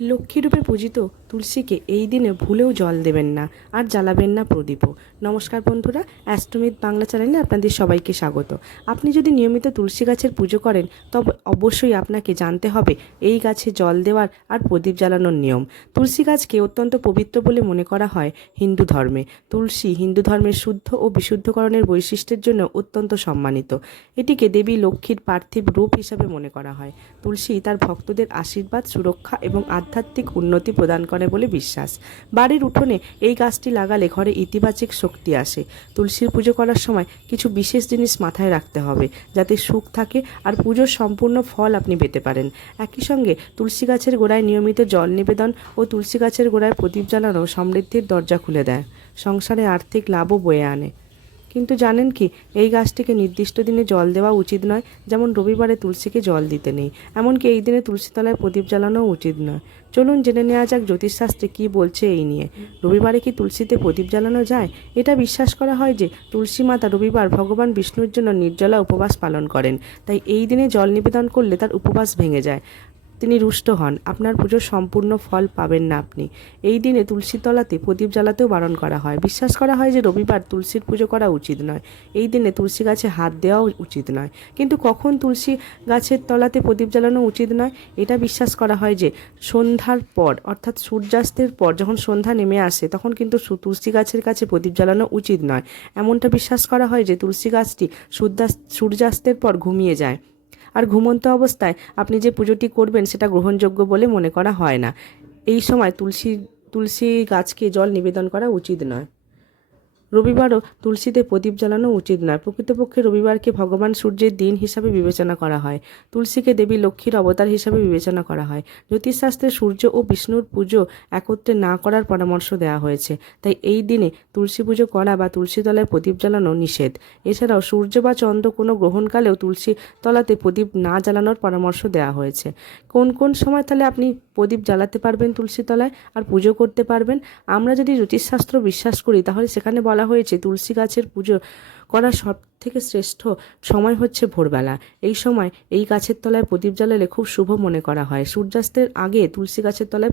লক্ষ্মীরূপে পূজিত তুলসীকে এই দিনে ভুলেও জল দেবেন না আর জ্বালাবেন না প্রদীপও। নমস্কার বন্ধুরা, অ্যাস্ট্রোমিথ বাংলা চ্যানেলে আপনাদের সবাইকে স্বাগত। আপনি যদি নিয়মিত তুলসী গাছের পুজো করেন তবে অবশ্যই আপনাকে জানতে হবে এই গাছে জল দেওয়ার আর প্রদীপ জ্বালানোর নিয়ম। তুলসী গাছকে অত্যন্ত পবিত্র বলে মনে করা হয় হিন্দু ধর্মে। তুলসী হিন্দু ধর্মের শুদ্ধ ও বিশুদ্ধকরণের বৈশিষ্ট্যের জন্য অত্যন্ত সম্মানিত। এটিকে দেবী লক্ষ্মীর পার্থিব রূপ হিসাবে মনে করা হয়। তুলসী তার ভক্তদের আশীর্বাদ, সুরক্ষা এবং আধ্যাত্মিক উন্নতি প্রদান করে বলে বিশ্বাস। বাড়ির উঠোনে এই গাছটি লাগালে ঘরে ইতিবাচক শক্তি আসে। তুলসীর পুজো করার সময় কিছু বিশেষ জিনিস মাথায় রাখতে হবে যাতে সুখ থাকে আর পুজোর সম্পূর্ণ ফল আপনি পেতে পারেন। একই সঙ্গে তুলসী গাছের গোড়ায় নিয়মিত জল নিবেদন ও তুলসী গাছের গোড়ায় প্রদীপ জ্বালানো সমৃদ্ধির দরজা খুলে দেয়, সংসারে আর্থিক লাভও বয়ে আনে। কিন্তু জানেন কি, এই গাছটিকে নির্দিষ্ট দিনে জল দেওয়া উচিত নয়। যেমন রবিবারে তুলসীকে জল দিতে নেই, এমনকি এই দিনে তুলসী তলায় প্রদীপ জ্বালানোও উচিত নয়। চলুন জেনে নেওয়া যাক জ্যোতিষশাস্ত্রে কী বলছে এই নিয়ে। রবিবারে কি তুলসীতে প্রদীপ জ্বালানো যায়? এটা বিশ্বাস করা হয় যে তুলসী মাতা রবিবার ভগবান বিষ্ণুর জন্য নির্জলা উপবাস পালন করেন, তাই এই দিনে জল নিবেদন করলে তার উপবাস ভেঙে যায়, তিনি রুষ্ট হন, আপনার পুজোর সম্পূর্ণ ফল পাবেন না আপনি। এই দিনে তুলসী তলাতে প্রদীপ জ্বালাতেও বারণ করা হয়। বিশ্বাস করা হয় যে রবিবার তুলসীর পুজো করা উচিত নয়। এই দিনে তুলসী গাছে হাত দেওয়াও উচিত নয়। কিন্তু কখন তুলসী গাছের তলাতে প্রদীপ জ্বালানো উচিত নয়? এটা বিশ্বাস করা হয় যে সন্ধ্যার পর, অর্থাৎ সূর্যাস্তের পর যখন সন্ধ্যা নেমে আসে তখন কিন্তু তুলসী গাছের কাছে প্রদীপ জ্বালানো উচিত নয়। এমনটা বিশ্বাস করা হয় যে তুলসী গাছটি সূর্যাস্তের পর ঘুমিয়ে যায়, আর ঘুমন্ত অবস্থায় আপনি যে পুজোটি করবেন সেটা গ্রহণযোগ্য বলে মনে করা হয় না। এই সময় তুলসী গাছকে জল নিবেদন করা উচিত নয়। রবিবারও তুলসীতে প্রদীপ জ্বালানো উচিত নয়। প্রকৃতপক্ষে রবিবারকে ভগবান সূর্যের দিন হিসাবে বিবেচনা করা হয়। তুলসীকে দেবী লক্ষ্মীর অবতার হিসাবে বিবেচনা করা হয়। জ্যোতিষশাস্ত্রে সূর্য ও বিষ্ণুর পুজো একত্রে না করার পরামর্শ দেওয়া হয়েছে, তাই এই দিনে তুলসী পুজো করা বা তুলসী তলায় প্রদীপ জ্বালানো নিষেধ। এছাড়াও সূর্য বা চন্দ্র কোনো গ্রহণকালেও তুলসী তলাতে প্রদীপ না জ্বালানোর পরামর্শ দেওয়া হয়েছে। কোন কোন সময় তাহলে আপনি প্রদীপ জ্বালাতে পারবেন তুলসী তলায় আর পুজো করতে পারবেন? আমরা যদি জ্যোতিষশাস্ত্র বিশ্বাস করি তাহলে সেখানে বলা হয়েছে তুলসী গাছের পুজো করার সব থেকে শ্রেষ্ঠ সময় হচ্ছে ভোরবেলা। এই সময় এই গাছের তলায় প্রদীপ জ্বালালে খুব শুভ মনে করা হয়। সূর্যাস্তের আগে তুলসী গাছের তলায়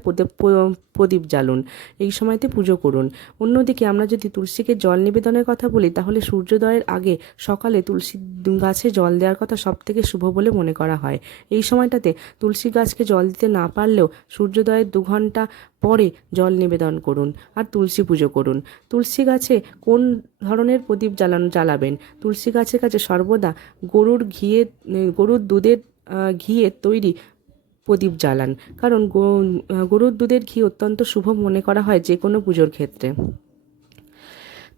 প্রদীপ জ্বালুন, এই সময়তে পুজো করুন। অন্যদিকে আমরা যদি তুলসীকে জল নিবেদনের কথা বলি তাহলে সূর্যোদয়ের আগে সকালে তুলসী গাছে জল দেওয়ার কথা সব থেকে শুভ বলে মনে করা হয়। এই সময়টাতে তুলসী গাছকে জল দিতে না পারলেও সূর্যোদয়ের 2 ঘন্টা পরে জল নিবেদন করুন আর তুলসী পুজো করুন। তুলসী গাছে কোন ধরনের প্রদীপ জ্বালাবেন? তুলসী গাছের কাছে সর্বদা গরুর দুধের ঘিয়ের তৈরি প্রদীপ জ্বালান, কারণ গরুর দুধের ঘি অত্যন্ত শুভ মনে করা হয় যে কোনো পুজোর ক্ষেত্রে।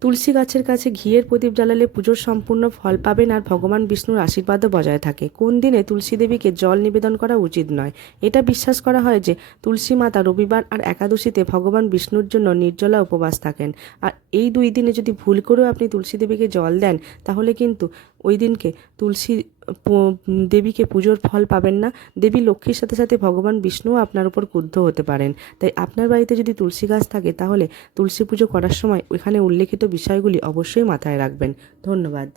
তুলসী গাছের কাছে ঘিয়ের প্রদীপ জ্বালালে পুজোর সম্পূর্ণ ফল পাবেন আর ভগবান বিষ্ণুর আশীর্বাদও বজায় থাকে। কোন দিনে তুলসী দেবীকে জল নিবেদন করা উচিত নয়? এটা বিশ্বাস করা হয় যে তুলসী মাতা রবিবার আর একাদশীতে ভগবান বিষ্ণুর জন্য নির্জলা উপবাস থাকেন, আর এই 2 দিনে যদি ভুল করেও আপনি তুলসী দেবীকে জল দেন তাহলে কিন্তু ওই দিনকে তুলসী দেবীকে পুজোর ফল পাবেন না। দেবী লক্ষ্মীর সাথে সাথে ভগবান বিষ্ণুও আপনার উপর ক্রুদ্ধ হতে পারেন। তাই আপনার বাড়িতে যদি তুলসী গাছ থাকে তাহলে তুলসী পুজো করার সময় ওইখানে উল্লেখিত বিষয়গুলি অবশ্যই মাথায় রাখবেন। ধন্যবাদ।